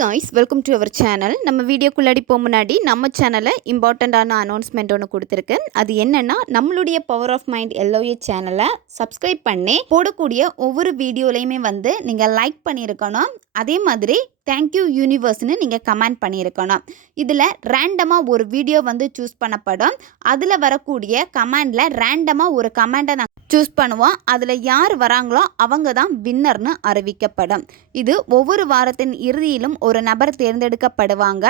Guys welcome to our channel நம்ம வீடியோக்குள்ளாடி போக முன்னாடி நம்ம சேனலில் இம்பார்ட்டண்ட்டான அனௌன்ஸ்மெண்ட் ஒன்று கொடுத்துருக்கேன் அது என்னென்னா நம்மளுடைய பவர் ஆஃப் மைண்ட் எல்லோஏ சேனலை சப்ஸ்கிரைப் பண்ணி போடக்கூடிய ஒவ்வொரு வீடியோலையுமே வந்து நீங்கள் லைக் பண்ணியிருக்கணும். அதே மாதிரி தேங்க்யூ யூனிவர்ஸ்னு நீங்கள் கமெண்ட் பண்ணியிருக்கணும். இதில் ரேண்டமாக ஒரு வீடியோ வந்து சூஸ் பண்ணப்படும். அதில் வரக்கூடிய கமெண்டில் ரேண்டமாக ஒரு கமெண்டை நாங்கள் சூஸ் பண்ணுவோம். அதில் யார் வராங்களோ அவங்க தான் வின்னர்னு அறிவிக்கப்படும். இது ஒவ்வொரு வாரத்தின் இறுதியிலும் ஒரு நபர் தேர்ந்தெடுக்கப்படுவாங்க.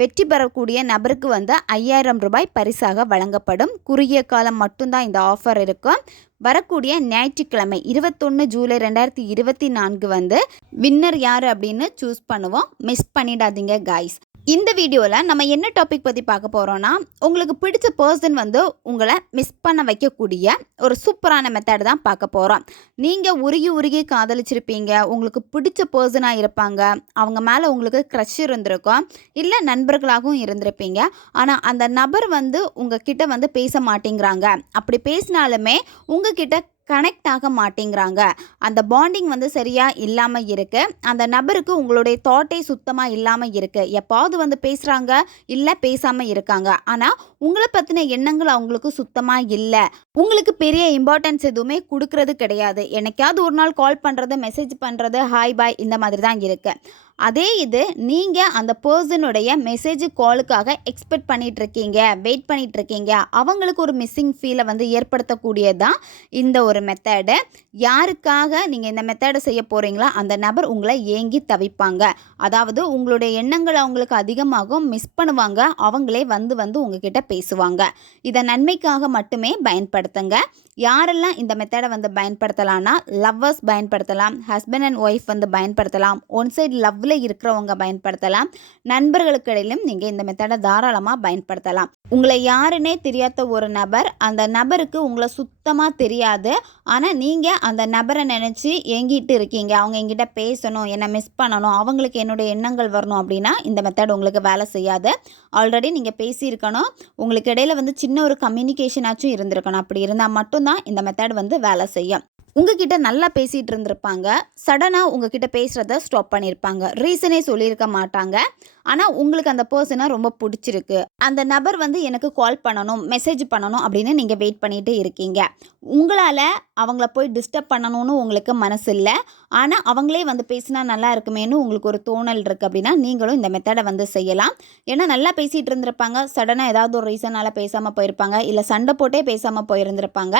வெற்றி பெறக்கூடிய நபருக்கு வந்து ஐயாயிரம் ரூபாய் பரிசாக வழங்கப்படும். குறுகிய காலம் மட்டும்தான் இந்த ஆஃபர் இருக்கும். வரக்கூடிய ஞாயிற்றுக்கிழமை இருபத்தொன்று ஜூலை ரெண்டாயிரத்தி இருபத்தி நான்கு வந்து வின்னர் யார் அப்படின்னு சூஸ் பண்ணுவோம். மிஸ் பண்ணிடாதீங்க காய்ஸ் இந்த வீடியோவில் நம்ம என்ன டாபிக் பற்றி பார்க்க போகிறோன்னா உங்களுக்கு பிடிச்ச பர்சன் வந்து உங்களை மிஸ் பண்ண வைக்கக்கூடிய ஒரு சூப்பரான மெத்தட் தான் பார்க்க போகிறோம் நீங்கள் உருகி உருகி காதலிச்சிருப்பீங்க உங்களுக்கு பிடிச்ச பர்சனாக இருப்பாங்க அவங்க மேலே உங்களுக்கு க்ரஷ் இருந்திருக்கும் இல்லை நண்பர்களாகவும் இருந்திருப்பீங்க ஆனால் அந்த நபர் வந்து உங்ககிட்ட வந்து பேச மாட்டேங்கிறாங்க. அப்படி பேசினாலுமே உங்ககிட்ட கனெக்ட் ஆக மாட்டேங்கிறாங்க. அந்த பாண்டிங் வந்து சரியாக இல்லாமல் இருக்கு. அந்த நபருக்கு உங்களுடைய தாட்டே சுத்தமாக இல்லாமல் இருக்கு. எப்பாவது வந்து பேசுகிறாங்க இல்லை பேசாமல் இருக்காங்க. ஆனால் உங்களை பற்றின எண்ணங்கள் அவங்களுக்கு சுத்தமாக இல்லை. உங்களுக்கு பெரிய இம்பார்ட்டன்ஸ் எதுவுமே கொடுக்கறது கிடையாது. என்னைக்காவது ஒரு நாள் கால் பண்ணுறது மெசேஜ் பண்ணுறது ஹாய் பாய் இந்த மாதிரி தான் இருக்குது அதே இது நீங்கள் அந்த பர்சனுடைய மெசேஜ் காலுக்காக எக்ஸ்பெக்ட் பண்ணிகிட்ருக்கீங்க இருக்கீங்க வெயிட் பண்ணிகிட்ருக்கீங்க இருக்கீங்க அவங்களுக்கு ஒரு மிஸ்ஸிங் ஃபீலை வந்து ஏற்படுத்தக்கூடியது தான் இந்த ஒரு மெத்தடு யாருக்காக நீங்கள் இந்த மெத்தடை செய்ய போகிறீங்களோ அந்த நபர் உங்களை ஏங்கி தவிப்பாங்க. அதாவது உங்களுடைய எண்ணங்கள் அவங்களுக்கு அதிகமாகும் மிஸ் பண்ணுவாங்க அவங்களே வந்து வந்து உங்ககிட்ட பேசுவாங்க. இதை நன்மைக்காக மட்டுமே பயன்படுத்துங்க. யாரெல்லாம் இந்த மெத்தடை வந்து பயன்படுத்தலாம்னா லவ்வர்ஸ் பயன்படுத்தலாம் ஹஸ்பண்ட் அண்ட் ஒய்ஃப் வந்து பயன்படுத்தலாம். ஒன் சைடு லவ்வில் இருக்கிறவங்க பயன்படுத்தலாம். நண்பர்களுக்கு இடையிலும் நீங்கள் இந்த மெத்தடை தாராளமாக பயன்படுத்தலாம். உங்களை யாருன்னே தெரியாத ஒரு நபர் அந்த நபருக்கு உங்களை சுத்தமாக தெரியாது. ஆனால் நீங்கள் அந்த நபரை நினச்சி எங்கிட்டு இருக்கீங்க. அவங்க எங்கிட்ட பேசணும் என்னை மிஸ் பண்ணணும் அவங்களுக்கு என்னுடைய எண்ணங்கள் வரணும் அப்படின்னா இந்த மெத்தட் உங்களுக்கு வேலை செய்யாது. ஆல்ரெடி நீங்கள் பேசியிருக்கணும். உங்களுக்கு இடையில வந்து சின்ன ஒரு கம்யூனிகேஷனாச்சும் இருந்திருக்கணும். அப்படி இருந்தால் மட்டும்தான் இந்த மெத்தட் வந்து வேலை செய்யும். உங்ககிட்ட நல்லா பேசிகிட்டு இருந்திருப்பாங்க. சடனாக உங்ககிட்ட பேசுகிறத ஸ்டாப் பண்ணியிருப்பாங்க ரீசனே சொல்லியிருக்க மாட்டாங்க. ஆனால் உங்களுக்கு அந்த பர்சனை ரொம்ப பிடிச்சிருக்கு. அந்த நபர் வந்து எனக்கு கால் பண்ணணும் மெசேஜ் பண்ணணும் அப்படின்னு நீங்கள் வெயிட் பண்ணிகிட்டு இருக்கீங்க. உங்களால் அவங்கள போய் டிஸ்டர்ப் பண்ணணும்னு உங்களுக்கு மனசு இல்லை. ஆனால் அவங்களே வந்து பேசினா நல்லா இருக்குமேனு உங்களுக்கு ஒரு தோணல் இருக்குது அப்படின்னா நீங்களும் இந்த மெத்தடை வந்து செய்யலாம். ஏன்னா நல்லா பேசிகிட்டு இருந்திருப்பாங்க. சடனாக ஏதாவது ஒரு ரீசனால் பேசாமல் போயிருப்பாங்க. இல்லை சண்டை போட்டே பேசாமல் போயிருந்திருப்பாங்க.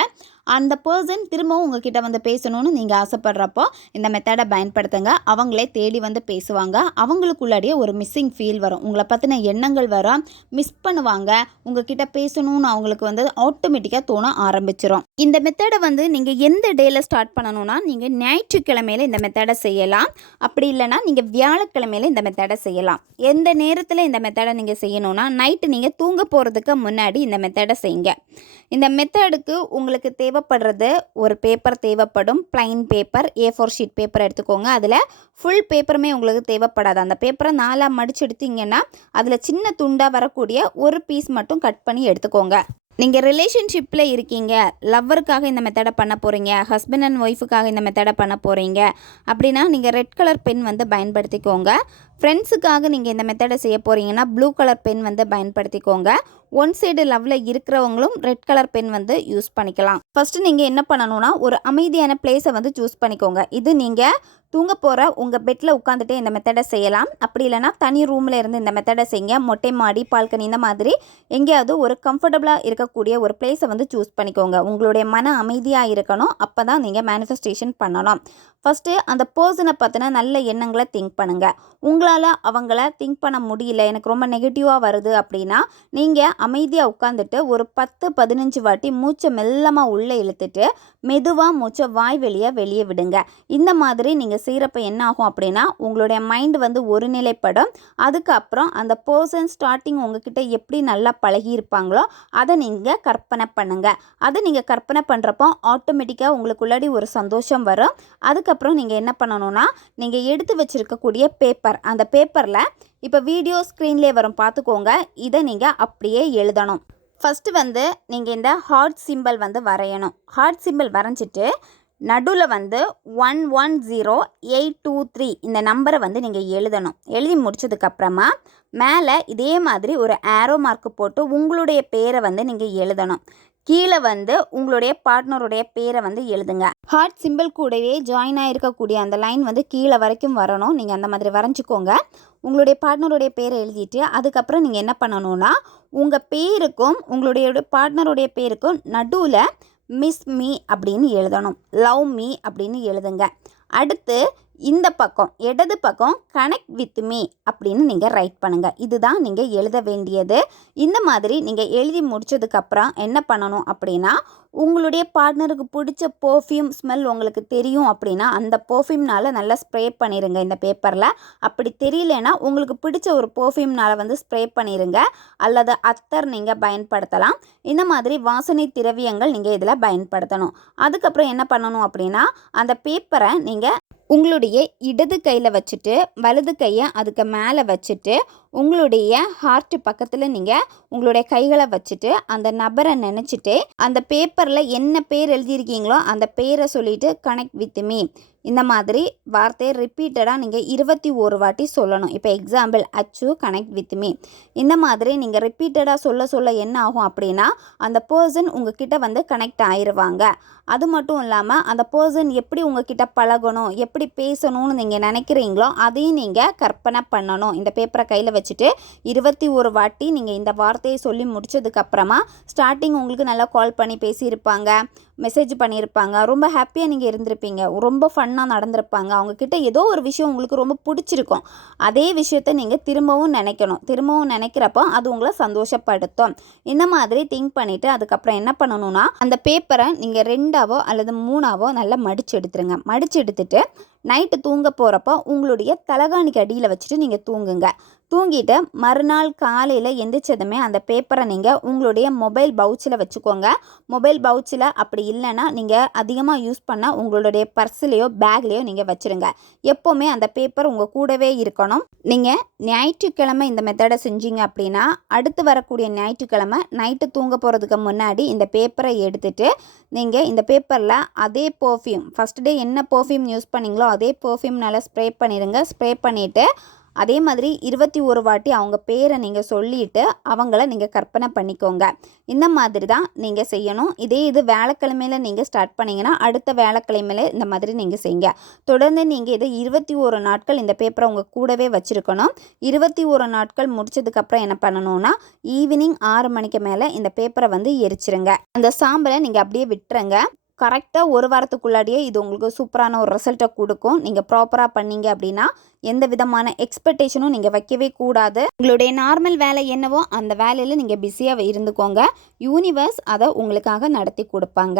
அந்த பர்சன் திரும்பவும் உங்ககிட்ட வந்து பேசணும்னு நீங்கள் ஆசைப்படுறப்போ இந்த மெத்தடை பயன்படுத்துங்க. அவங்களே தேடி வந்து பேசுவாங்க. அவங்களுக்குள்ளாடியே ஒரு மிஸ்ஸிங் ஃபீல் வரும். உங்களை பற்றின எண்ணங்கள் வரும் மிஸ் பண்ணுவாங்க. உங்ககிட்ட பேசணும்னு அவங்களுக்கு வந்து ஆட்டோமேட்டிக்காக தோண ஆரம்பிச்சிடும் இந்த மெத்தடை வந்து நீங்கள் எந்த டேயில் ஸ்டார்ட் பண்ணணும்னா நீங்கள் ஞாயிற்றுக்கிழமையில இந்த மெத்தடை செய்யலாம். அப்படி இல்லைன்னா நீங்கள் வியாழக்கிழமையில இந்த மெத்தடை செய்யலாம். எந்த நேரத்தில் இந்த மெத்தடை நீங்கள் செய்யணும்னா நைட்டு நீங்கள் தூங்க போகிறதுக்கு முன்னாடி இந்த மெத்தடை செய்யுங்க. இந்த மெத்தடுக்கு உங்களுக்கு தேவை தேவைப்படுறது ஒரு பேப்பர் தேவைப்படும் plain paper A four sheet paper எடுத்துக்கோங்க. அதில் ஃபுல் பேப்பருமே உங்களுக்கு தேவைப்படாது. அந்த பேப்பரை நாலாக மடிச்சு எடுத்தீங்கன்னா அதில் சின்ன துண்டாக வரக்கூடிய ஒரு பீஸ் மட்டும் கட் பண்ணி எடுத்துக்கோங்க. நீங்கள் ரிலேஷன்ஷிப்பில் இருக்கீங்க லவ்வருக்காக இந்த மெத்தடை பண்ண போகிறீங்க ஹஸ்பண்ட் அண்ட் ஒய்ஃபுக்காக இந்த மெத்தடை பண்ண போகிறீங்க அப்படின்னா நீங்கள் ரெட் கலர் பென் வந்து பயன்படுத்திக்கோங்க. ஃப்ரெண்ட்ஸுக்காக நீங்கள் இந்த மெத்தடை செய்ய போகிறீங்கன்னா ப்ளூ கலர் பென் வந்து பயன்படுத்திக்கோங்க. ஒன் சைடு லவ்வில் இருக்கிறவங்களும் ரெட் கலர் பென் வந்து யூஸ் பண்ணிக்கலாம். ஃபஸ்ட்டு நீங்கள் என்ன பண்ணணும்னா ஒரு அமைதியான பிளேஸை வந்து சூஸ் பண்ணிக்கோங்க. இது நீங்கள் தூங்க போகிற உங்கள் பெட்டில் உட்காந்துட்டே இந்த மெத்தடை செய்யலாம். அப்படி இல்லைனா தனி ரூமில் இருந்து இந்த மெத்தடை செய்யுங்க. மொட்டை மாடி பால்கனி இந்த மாதிரி எங்கேயாவது ஒரு கம்ஃபர்டபுளாக இருக்கக்கூடிய ஒரு பிளேஸை வந்து சூஸ் பண்ணிக்கோங்க. உங்களுடைய மன அமைதியாக இருக்கணும். அப்போ தான் நீங்கள் மேனிஃபெஸ்டேஷன் பண்ணணும் ஃபஸ்ட்டு அந்த பர்சனை பற்றின நல்ல எண்ணங்களை திங்க் பண்ணுங்கள் உங்களால் அவங்கள திங்க் பண்ண முடியல எனக்கு ரொம்ப நெகட்டிவாக வருது அப்படின்னா நீங்கள் அமைதியாக உட்காந்துட்டு ஒரு பத்து பதினஞ்சு வாட்டி மூச்சை மெல்லமாக உள்ளே இழுத்துட்டு மெதுவாக மூச்சை வாய் வெளியே வெளியே விடுங்க. இந்த மாதிரி நீங்கள் செய்கிறப்ப என்ன ஆகும் அப்படின்னா உங்களுடைய மைண்ட் வந்து ஒருநிலைப்படும். அதுக்கப்புறம் அந்த பர்சன் ஸ்டார்டிங் உங்ககிட்ட எப்படி நல்லா பழகி இருப்பாங்களோ அதை நீங்கள் கற்பனை பண்ணுங்கள் அதை நீங்கள் கற்பனை பண்ணுறப்போ ஆட்டோமேட்டிக்காக உங்களுக்குள்ளாடி ஒரு சந்தோஷம் வரும். அதுக்கப்புறம் நீங்கள் என்ன பண்ணணும்னா நீங்கள் எடுத்து வச்சுருக்கக்கூடிய பேப்பர் அந்த பேப்பரில் இப்போ வீடியோ ஸ்க்ரீன்லேயே வரும் பார்த்துக்கோங்க இதை நீங்கள் அப்படியே எழுதணும். ஃபஸ்ட்டு வந்து நீங்கள் இந்த ஹார்ட் சிம்பிள் வந்து வரையணும். ஹார்ட் சிம்பிள் வரைஞ்சிட்டு நடுவில் வந்து one one zero eight two three இந்த நம்பரை வந்து நீங்கள் எழுதணும். எழுதி முடிச்சதுக்கப்புறமா மேலே இதே மாதிரி ஒரு ஆரோ மார்க் போட்டு உங்களுடைய பேரை வந்து நீங்கள் எழுதணும். கீழே வந்து உங்களுடைய பார்ட்னருடைய பேரை வந்து எழுதுங்க. ஹார்ட் சிம்பிள் கூடவே ஜாயின் ஆகிருக்கக்கூடிய அந்த லைன் வந்து கீழே வரைக்கும் வரணும். நீங்கள் அந்த மாதிரி வரைஞ்சிக்கோங்க. உங்களுடைய பார்ட்னருடைய பேரை எழுதிட்டு அதுக்கப்புறம் நீங்கள் என்ன பண்ணணும்னா உங்கள் பேருக்கும் உங்களுடைய பார்ட்னருடைய பேருக்கும் நடுவில் மிஸ் மீ அப்படின்னு எழுதணும். லவ் மீ அப்படின்னு எழுதுங்க. அடுத்து இந்த பக்கம் இடது பக்கம் கனெக்ட் வித் மீ அப்படின்னு நீங்கள் ரைட் பண்ணுங்கள் இதுதான் நீங்கள் எழுத வேண்டியது. இந்த மாதிரி நீங்கள் எழுதி முடிச்சதுக்கப்புறம் என்ன பண்ணணும் அப்படின்னா உங்களுடைய பார்ட்னருக்கு பிடிச்ச பர்ஃப்யூம் ஸ்மெல் உங்களுக்கு தெரியும் அப்படின்னா அந்த பர்ஃப்யூம்னால் நல்லா ஸ்ப்ரே பண்ணிடுங்க இந்த பேப்பரில் அப்படி தெரியலனா உங்களுக்கு பிடிச்ச ஒரு பர்ஃப்யூம்னால் வந்து ஸ்ப்ரே பண்ணிடுங்க அல்லது அத்தர் நீங்கள் பயன்படுத்தலாம். இந்த மாதிரி வாசனை திரவியங்கள் நீங்கள் இதில் பயன்படுத்தணும். அதுக்கப்புறம் என்ன பண்ணணும் அப்படின்னா அந்த பேப்பரை நீங்கள் உங்களுடைய இடது கையில் வச்சுட்டு வலது கையை அதுக்கு மேலே வச்சுட்டு உங்களுடைய ஹார்ட்டு பக்கத்தில் நீங்கள் உங்களுடைய கைகளை வச்சுட்டு அந்த நபரை நினச்சிட்டு அந்த பேப்பரில் என்ன பேர் எழுதியிருக்கீங்களோ அந்த பேரை சொல்லிவிட்டு கனெக்ட் வித் மீ இந்த மாதிரி வார்த்தையை ரிப்பீட்டடாக நீங்கள் இருபத்தி ஒரு வாட்டி சொல்லணும். இப்போ எக்ஸாம்பிள் அச்சு கனெக்ட் வித் மீ இந்த மாதிரி நீங்கள் ரிப்பீட்டடாக சொல்ல சொல்ல என்ன ஆகும் அப்படின்னா அந்த பர்சன் உங்ககிட்ட வந்து கனெக்ட் ஆயிடுவாங்க அது மட்டும் இல்லாமல் அந்த பர்சன் எப்படி உங்ககிட்ட பழகணும் எப்படி பேசணும்னு நீங்கள் நினைக்கிறீங்களோ அதையும் நீங்கள் கற்பனை பண்ணணும். இந்த பேப்பரை கையில் வச்சுட்டு இருபத்தி ஒரு வாட்டி நீங்கள் இந்த வார்த்தையை சொல்லி முடிச்சதுக்கப்புறமா ஸ்டார்டிங் உங்களுக்கு நல்லா கால் பண்ணி பேசியிருப்பாங்க மெசேஜ் பண்ணியிருப்பாங்க. ரொம்ப ஹாப்பியாக நீங்கள் இருந்திருப்பீங்க. ரொம்ப ஃபன்னாக நடந்திருப்பாங்க. அவங்கக்கிட்ட ஏதோ ஒரு விஷயம் உங்களுக்கு ரொம்ப பிடிச்சிருக்கும். அதே விஷயத்த நீங்கள் திரும்பவும் நினைக்கணும். திரும்பவும் நினைக்கிறப்போ அது உங்களை சந்தோஷப்படுத்தும். இந்த மாதிரி திங்க் பண்ணிவிட்டு அதுக்கப்புறம் என்ன பண்ணணும்னா அந்த பேப்பரை நீங்கள் ரெண்டு ரெண்டாவோ அல்லது மூணாவோ நல்லா மடிச்சு எடுத்துருங்க. மடிச்சு எடுத்துட்டு நைட்டு தூங்க போகிறப்போ உங்களுடைய தலகாணிக்கு அடியில் வச்சுட்டு நீங்கள் தூங்குங்க. தூங்கிட்டு மறுநாள் காலையில் எந்திரிச்சதுமே அந்த பேப்பரை நீங்கள் உங்களுடைய மொபைல் பவுச்சில் வச்சுக்கோங்க. மொபைல் பவுச்சில் அப்படி இல்லைன்னா நீங்கள் அதிகமாக யூஸ் பண்ணால் உங்களுடைய பர்ஸ்லேயோ பேக்லேயோ நீங்கள் வச்சுருங்க. எப்போவுமே அந்த பேப்பர் உங்கள் கூடவே இருக்கணும். நீங்கள் ஞாயிற்றுக்கிழமை இந்த மெத்தடை செஞ்சீங்க அப்படின்னா அடுத்து வரக்கூடிய ஞாயிற்றுக்கிழமை நைட்டு தூங்க போகிறதுக்கு முன்னாடி இந்த பேப்பரை எடுத்துகிட்டு நீங்கள் இந்த பேப்பரில் அதே பர்ஃப்யூம் ஃபஸ்ட் டே என்ன பர்ஃப்யூம் யூஸ் பண்ணிங்களோ அதே பர்ஃப்யூம்னால் ஸ்ப்ரே பண்ணிடுங்க. ஸ்ப்ரே பண்ணிவிட்டு அதே மாதிரி இருபத்தி ஒரு வாட்டி அவங்க பேரை நீங்கள் சொல்லிவிட்டு அவங்கள நீங்கள் கற்பனை பண்ணிக்கோங்க. இந்த மாதிரி தான் நீங்கள் செய்யணும். இதே இது வேலைக்கிழமையில் நீங்கள் ஸ்டார்ட் பண்ணிங்கன்னா அடுத்த வேலைக்கிழமையில் இந்த மாதிரி நீங்கள் செய்யுங்க. தொடர்ந்து நீங்கள் இதை இருபத்தி ஒரு நாட்கள் இந்த பேப்பரை உங்கள் கூடவே வச்சுருக்கணும். இருபத்தி ஒரு நாட்கள் முடிச்சதுக்கப்புறம் என்ன பண்ணணும்னா ஈவினிங் ஆறு மணிக்கு மேலே இந்த பேப்பரை வந்து எரிச்சிருங்க. அந்த சாம்பலை நீங்கள் அப்படியே விட்டுருங்க. கரெக்டாக ஒரு வாரத்துக்குள்ளாடியே இது உங்களுக்கு சூப்பரான ஒரு ரிசல்ட்டை கொடுக்கும். நீங்கள் ப்ராப்பராக பண்ணீங்க அப்படின்னா எந்த விதமான எக்ஸ்பெக்டேஷனும் நீங்கள் வைக்கவே கூடாது. உங்களுடைய நார்மல் வேலை என்னவோ அந்த வேலையில் நீங்கள் பிஸியாக இருந்துக்கோங்க. யூனிவர்ஸ் அதை உங்களுக்காக நடத்தி கொடுப்பாங்க.